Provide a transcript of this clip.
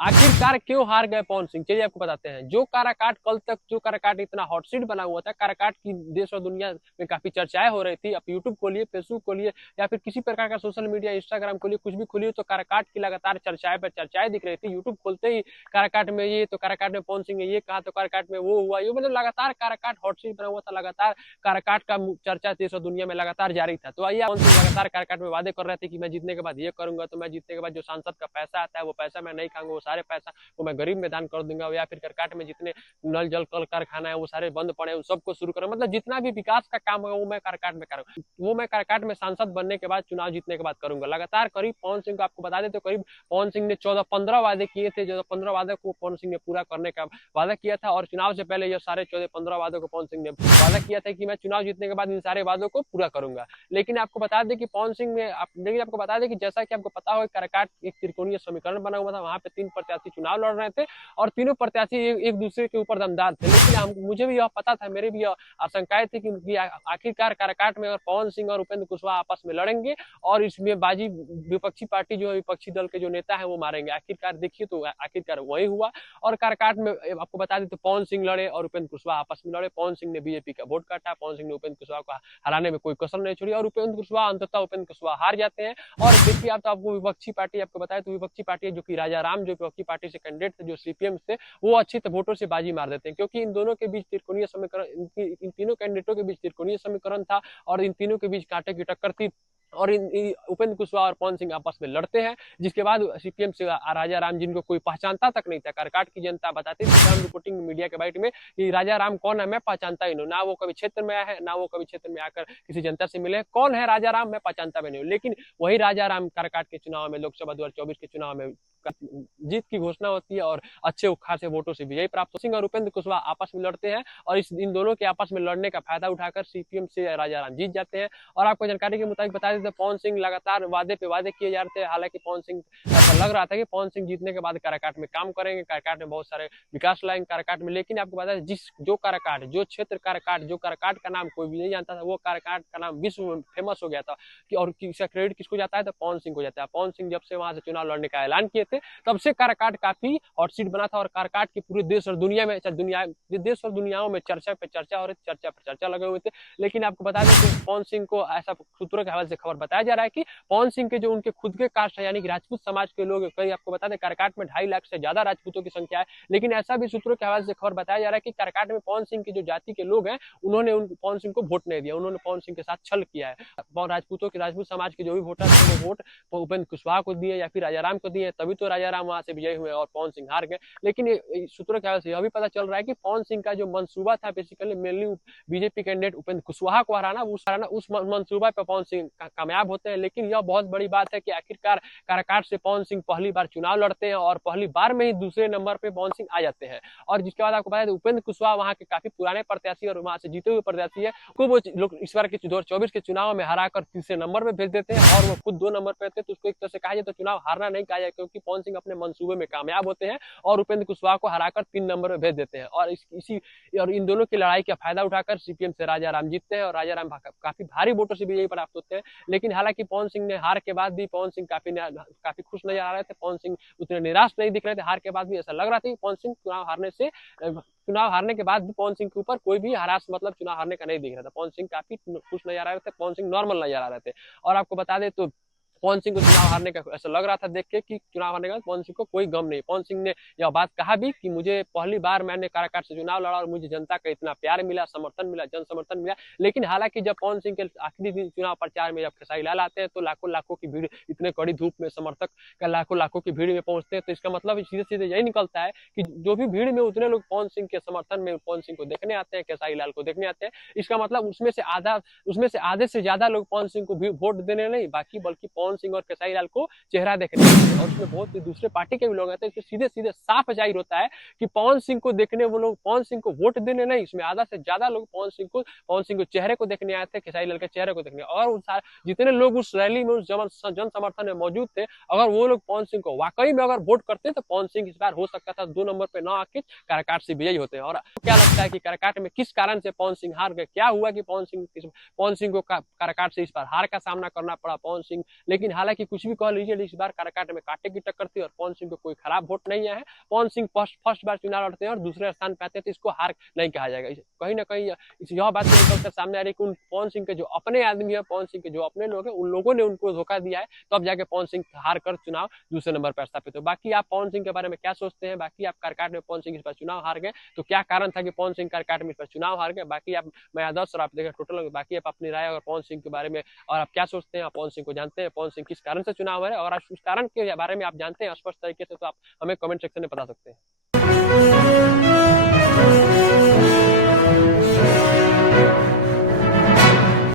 आखिरकार क्यों हार गए पवन सिंह, चलिए आपको बताते हैं। जो काराकाट कल तक जो काराकाट इतना हॉट सीट बना हुआ था, काराकाट की देश और दुनिया में काफी चर्चाएं हो रही थी। आप यूट्यूब खोलिए, फेसबुक खोलिए, या फिर किसी प्रकार का सोशल मीडिया, इंस्टाग्राम खोलिए, कुछ भी खोलिए, तो काराकाट की लगातार चर्चाएं पर चर्चाएं दिख रही थी। यूट्यूब खोलते ही काराकाट में ये, तो काराकाट में पवन सिंह ने ये कहा, तो काराकाट में वो हुआ, ये मतलब लगातार काराकाट हॉट सीट बना हुआ था। लगातार काराकाट का चर्चा देश और दुनिया में लगातार जारी था। तो आइए, पवन सिंह लगातार काराकाट में वादे कर रहे थे कि मैं जीतने के बाद ये करूंगा, तो मैं जीतने के बाद जो सांसद का पैसा आता है वो पैसा मैं नहीं खाऊंगा, वो सारे पैसा वो मैं गरीब में दान कर दूंगा, या फिर काराकाट में जितने नल जल कल कारखाना है वो सारे बंद पड़े हैं, सबको शुरू करें। मतलब जितना भी विकास का काम है वो मैं काराकाट में करूंगा, वो मैं काराकाट में सांसद बनने के बाद, चुनाव जीतने के बाद करूंगा। लगातार करीब पवन सिंह को आपको बता दें तो करीब पवन सिंह ने 14-15 वादे किए थे। 14-15 वादे को पवन सिंह ने पूरा करने का वादा किया था, और चुनाव से पहले ये सारे 14-15 वादों को पवन सिंह ने वादा किया था कि मैं चुनाव जीतने के बाद इन सारे वादों को पूरा करूंगा। लेकिन आपको बता दें कि पवन सिंह ने लेकिन आपको बता दें कि जैसा कि आपको पता हो, काराकाट एक त्रिकोणीय समीकरण बना हुआ था, वहां पे 3 प्रत्याशी चुनाव लड़ रहे थे, और तीनों प्रत्याशी एक दूसरे के ऊपर दमदार थे। लेकिन मुझे भी यह पता था, मेरे भी यह आशंकाएं थी कि आखिरकार काराकाट में अगर पवन सिंह और उपेंद्र कुशवाहा आपस में लड़ेंगे, और इसमें बाजी विपक्षी पार्टी जो है, विपक्षी दल के जो नेता है वो मारेंगे। आखिरकार देखिए, तो आखिरकार वही हुआ। और काराकाट में आपको बता दें तो पवन सिंह लड़े और उपेंद्र कुशवाहा आपस में लड़े। पवन सिंह ने बीजेपी का वोट काटा, पवन सिंह ने उपेंद्र कुशवाहा को हराने में कोई कसर नहीं छोड़ी, और उपेंद्र कुशवाहा अंततः उपेंद्र कुशवाहा हार जाते हैं। और देखिए, आप तो आपको विपक्षी पार्टी आपको बताया, तो विपक्षी पार्टी जो कि राजा राम, जो विपक्षी पार्टी से कैंडिडेट थे, जो सीपीएम से, वो अच्छी वोटों से बाजी मार देते हैं, क्योंकि इन दोनों के बीच त्रिकोणीय समीकरण, इन तीनों कैंडिडेटों के बीच त्रिकोणीय समीकरण था, और इन तीनों के बीच कांटे की टक्कर थी। और उपेंद्र कुशवाहा और पवन सिंह आपस में लड़ते हैं, जिसके बाद सीपीएम से राजा राम, जिनको कोई पहचानता तक नहीं था, काराकाट की जनता बताती थी ग्राउंड रिपोर्टिंग मीडिया के बाइट में कि राजा राम कौन है, मैं पहचानता ही नहीं, ना वो कभी क्षेत्र में आया है, ना वो कभी क्षेत्र में आकर किसी जनता से मिले, कौन है राजा राम, मैं पहचानता भी नहीं हूँ। लेकिन वही राजा राम काराकाट के चुनाव में, लोकसभा 2024 के चुनाव में जीत की घोषणा होती है, और अच्छे खासे वोटों से विजयी प्राप्त। सिंह और उपेंद्र कुशवाहा आपस में लड़ते हैं, और इन दोनों के आपस में लड़ने का फायदा उठाकर सीपीएम से राजा राम जीत जाते हैं। और आपको जानकारी के मुताबिक बता देते, पवन सिंह लगातार वादे पे वादे किए जा रहे थे। हालांकि पवन सिंह, ऐसा लग रहा था कि पवन सिंह जीतने के बाद काराकाट में काम करेंगे, काराकाट में बहुत सारे विकास लाएंगे काराकाट में। लेकिन आपको बता दें, जो काराकाट, जो क्षेत्र काराकाट, जो काराकाट का नाम कोई भी नहीं जानता था, वो काराकाट का नाम विश्व में फेमस हो गया था। और इसका क्रेडिट किसको जाता है, तो पवन सिंह को जाता है। पवन सिंह जब से वहां से चुनाव लड़ने का ऐलान किए थे, तब से काराकाट काफी हॉट सीट बना था, और काराकाट के पूरे देश और दुनिया में, देश और दुनियाओं में चर्चा पे चर्चा हो रही थी, चर्चा पर चर्चा लगे हुए थे। लेकिन आपको बता दें कि पवन सिंह को, ऐसा सूत्रों के हवाले से खबर बताया जा रहा है कि पवन सिंह के जो उनके खुद के कास्ट है, यानी कि राजपूत समाज के लोग, कई आपको बता दें काराकाट में 2.5 लाख से ज्यादा राजपूतों की संख्या है। लेकिन ऐसा भी सूत्रों के हवाले से खबर बताया जा रहा है कि काराकाट में पवन सिंह की जो जाति के लोग हैं, उन्होंने पवन सिंह को वोट नहीं दिया, उन्होंने पवन सिंह के साथ छल किया है। राजपूत समाज के जो भी वोटर थे, वो वोट उपेंद्र कुशवाहा को दिए या फिर राजा राम को दिए, तभी तो राजा राम वहां से विजयी हुए और पवन सिंह हार गए। लेकिन सूत्रों के हवाले से यह भी पता चल रहा है कि पवन सिंह का जो मंसूबा था, basically mainly BJP candidate Upendra Kushwaha को हराना, उस मंसूबा पर पवन सिंह कामयाब होते हैं। लेकिन यह बहुत बड़ी बात है कि आखिरकार काराकाट से पवन सिंह पहली बार चुनाव लड़ते हैं, और पहली बार में ही दूसरे नंबर पे पवन सिंह आ जाते हैं। और जिसके बाद आपको पता है, उपेंद्र कुशवाहा वहां के काफी पुराने प्रत्याशी और वहां से जीते हुए प्रत्याशी है, को वो लोग इस बार के 2024 के चुनाव में हराकर तीसरे नंबर पे भेज देते हैं, और वो खुद 2 नंबर पे थे। तो उसको एक तरह से कहा जाए तो चुनाव हारना नहीं कहा जाए, क्योंकि पवन सिंह अपने मंसूबे में कामयाब होते हैं, और उपेंद्र कुशवाहा को हराकर 3 नंबर पे भेज देते हैं। और इन दोनों की लड़ाई का फायदा उठाकर सीपीएम से राजा राम जीतते हैं, और राजा राम काफी भारी वोटों से विजयी प्राप्त होते हैं। लेकिन हालांकि पवन सिंह ने हार के बाद भी, पवन सिंह काफी खुश नजर आ रहे थे, पवन सिंह उतने निराश नहीं दिख रहे थे। हार के बाद भी ऐसा लग रहा था कि पवन सिंह चुनाव हारने के बाद भी पवन सिंह के ऊपर कोई भी हरास, मतलब चुनाव हारने का नहीं दिख रहा था। पवन सिंह काफी खुश नजर आ रहे थे, पवन सिंह नॉर्मल नजर आ रहे थे। और आपको बता दें तो पवन सिंह को चुनाव हारने का ऐसा लग रहा था देख के कि चुनाव हारने का पवन सिंह को कोई गम नहीं। पवन सिंह ने यह बात कहा भी कि मुझे पहली बार मैंने काराकाट से चुनाव लड़ा, और मुझे जनता का इतना प्यार मिला, समर्थन मिला, जन समर्थन मिला। लेकिन हालांकि जब पवन सिंह के आखिरी दिन चुनाव प्रचार में जब खेसारी लाल आते हैं, तो लाखों लाखों की भीड़, इतने कड़ी धूप में समर्थक का लाखों लाखों की भीड़ में पहुंचते हैं। तो इसका मतलब सीधे सीधे यही निकलता है कि जो भी भीड़ में उतने लोग पवन सिंह के समर्थन में पवन सिंह को देखने आते हैं, खेसारी लाल को देखने आते हैं, इसका मतलब उसमें से आधे से ज्यादा लोग पवन सिंह को वोट देने नहीं, बल्कि पवन सिंह और खेसारी लाल को चेहरा देखने। और उसमें बहुत ही दूसरे पार्टी के भी लोग आते हैं। इसमें सीधे सीधे साफ जाहिर होता है कि पवन सिंह को देखने वो लोग पवन सिंह को वोट देने नहीं, इसमें आधा से ज्यादा लोग पवन सिंह को चेहरे को देखने आए थे, खेसारी लाल के चेहरे को देखने। और जितने लोग उस रैली में, उस जन समर्थन में मौजूद थे, अगर वो लोग पवन सिंह को वाकई में अगर वोट करते तो पवन सिंह इस बार हो सकता था 2 नंबर पे न आके काराकाट से विजयी होते हैं। और क्या लगता है कि काराकाट में किस कारण से पवन सिंह हार गए, क्या हुआ कि पवन सिंह को काराकाट से इस बार हार का सामना करना पड़ा पवन सिंह। लेकिन हालांकि कुछ भी कह लीजिए, इस बार काराकाट में कांटे की टक्कर थी और पवन सिंह को कोई खराब वोट नहीं आया है। पवन सिंह फर्स्ट बार चुनाव लड़ते हैं और दूसरे स्थान पे आते हैं, तो इसको हार नहीं कहा जाएगा। कहीं ना कहीं यह बात निकलकर सामने आ रही है कि उन पवन सिंह के जो अपने आदमी है, पवन सिंह के जो अपने लोग हैं, उन लोगों ने उनको धोखा दिया है, तब जाके पवन सिंह हार कर चुनाव दूसरे नंबर पर स्थापित हो। बाकी आप पवन सिंह के बारे में क्या सोचते हैं? बाकी आप काराकाट में पवन सिंह इस बार चुनाव हार गए, तो क्या कारण था कि पवन सिंह काराकाट में इस बार चुनाव हार गए? बाकी आप, मैं आदर्श और आप देखें टोटल, बाकी आप अपनी राय और पवन सिंह के बारे में और आप क्या सोचते हैं, आप पवन सिंह को जानते हैं, पवन सिंह किस कारण से चुनाव हारे, और उस कारण के बारे में आप जानते हैं स्पष्ट तरीके से, तो आप हमें कमेंट सेक्शन में बता सकते हैं।